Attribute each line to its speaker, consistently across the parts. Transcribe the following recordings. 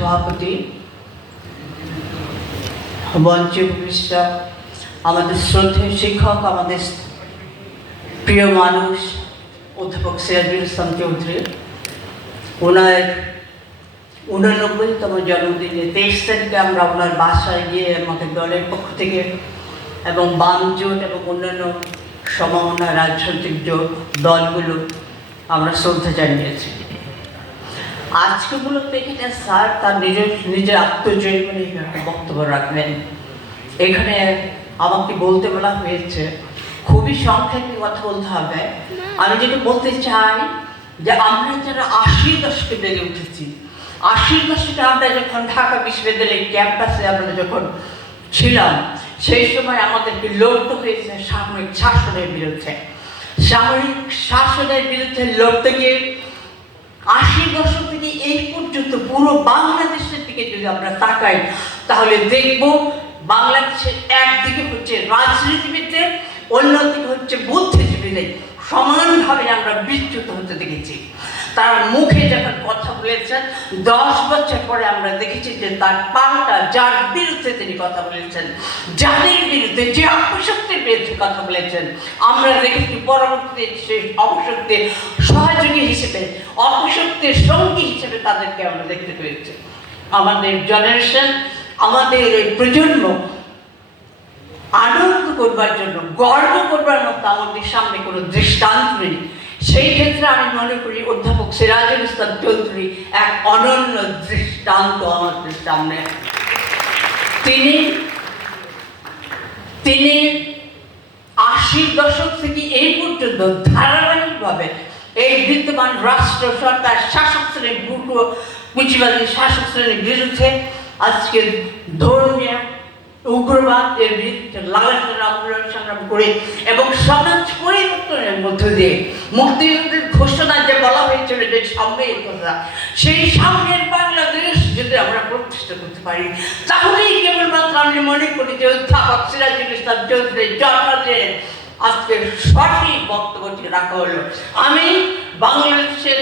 Speaker 1: সভাপতি উপবিষ্ট আমাদের শ্রদ্ধেয় শিক্ষক, আমাদের প্রিয় মানুষ, অধ্যাপক সিরাজুল ইসলাম চৌধুরী, ওনার উননব্বইতম জন্মদিনে তেইশ তারিখে আমরা ওনার বাসায় গিয়ে আমাদের দলের পক্ষ থেকে এবং বাম জোট এবং অন্যান্য সমমনা রাজনৈতিক জোট দলগুলো আমরা শ্রদ্ধা জানিয়েছি। আজকে মূলত এখানে স্যার তার নিজের নিজের আত্মজীবনী একটা বক্তব্য রাখবেন এখানে আমাকে বলতে বলা হয়েছে, খুবই সংক্ষেপে কথা বলতে হবে। আমি যেটা বলতে চাই যে আমরা যারা আশির দশকে বেড়ে উঠেছি, আশির দশকে আমরা যখন ঢাকা বিশ্ববিদ্যালয়ের ক্যাম্পাসে আমরা যখন ছিলাম, সেই সময় আমাদেরকে লড়তে হয়েছে সামরিক শাসনের বিরুদ্ধে। সামরিক শাসনের বিরুদ্ধে লড়তে গিয়ে আশি দশক থেকে এই পর্যন্ত পুরো বাংলাদেশের দিকে যদি আমরা তাকাই, তাহলে দেখব বাংলাদেশের একদিকে হচ্ছে রাজনীতিবিদদের, অন্যদিকে হচ্ছে বুদ্ধিজীবীদের সমানভাবে আমরা বিচ্যুত হতে দেখেছি। তার মুখে যখন কথা বলেছেন, দশ বছর পরে আমরা দেখেছি যে তার পাটা, যার বিরুদ্ধে তিনি কথা বলেছেন যাদের বিরুদ্ধে যে অপশক্তির বিরুদ্ধে কথা বলেছেন, আমরা দেখেছি পরবর্তীতে সেই অপশক্তির সহযোগী হিসেবে অপশক্তির সঙ্গী হিসেবে তাদেরকে আমরা দেখতে পেয়েছি। আমাদের জেনারেশন আমাদের এই প্রজন্ম আনন্দ করবার জন্য, গর্ব করবার মতো আমাদের সামনে কোনো দৃষ্টান্ত নেই। সেই ক্ষেত্রে আমি মনে করি, অধ্যাপক সিরাজুল ইসলাম চৌধুরী এক অনন্য দৃষ্টান্ত আমাদের সামনে তিনি তিনি আশির দশক থেকে এই পর্যন্ত ধারাবাহিকভাবে এই বিদ্যমান রাষ্ট্র সরকার শাসক শ্রেণির পূর্ব পুঁজিবাদী শাসক শ্রেণির বিরুদ্ধে আজকে ধর্মীয় উগ্রবাদ এর বিরুদ্ধে লাগাতার আন্দোলন সংগ্রাম করে এবং সমাজ পরিবর্তনের মধ্য দিয়ে মুক্তিযুদ্ধের ঘোষণা যে বলা হয়েছিল যে সামনের কথা, সেই সামনের বাংলাদেশ যদি আমরা প্রতিষ্ঠা করতে পারি, তাহলেই কেবলমাত্র আমি মনে করি যে অধ্যাপক সিরাজুল ইসলাম চৌধুরী জন্মদিনের আজকে সঠিক বক্তব্যটি রাখা হলো। আমি বাংলাদেশের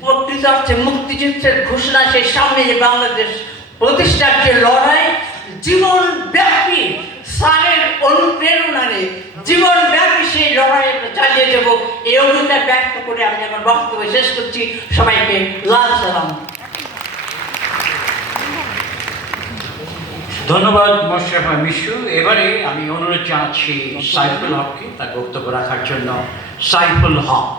Speaker 1: প্রকৃত মুক্তিযুদ্ধের ঘোষণা, সেই সামনে যে বাংলাদেশ প্রতিষ্ঠার যে লড়াই জীবন ব্যাপী সারের অনুপ্রেরণারে জীবন ব্যাপী সেই লড়াই চালিয়ে যাব। এই অভিজ্ঞতা ব্যক্ত করে আমি আমার বক্তব্য শেষ করছি। সবাইকে লাল সালাম।
Speaker 2: ধন্যবাদ মোশরফা মিশু। এবারে আমি অনুরোধ জানাচ্ছি সাইফুল হককে তার বক্তব্য রাখার জন্য। সাইফুল হক।